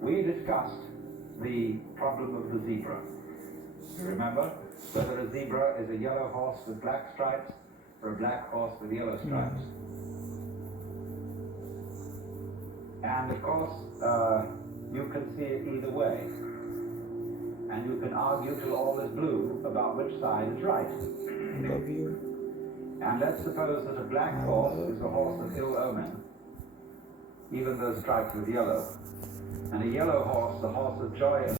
we discussed the problem of the zebra. You remember whether a zebra is a yellow horse with black stripes or a black horse with yellow stripes. And of course, you can see it either way. And you can argue till all is blue about which side is right. And let's suppose that a black horse is a horse of ill omen, even though striped with yellow. And a yellow horse, the horse of joy and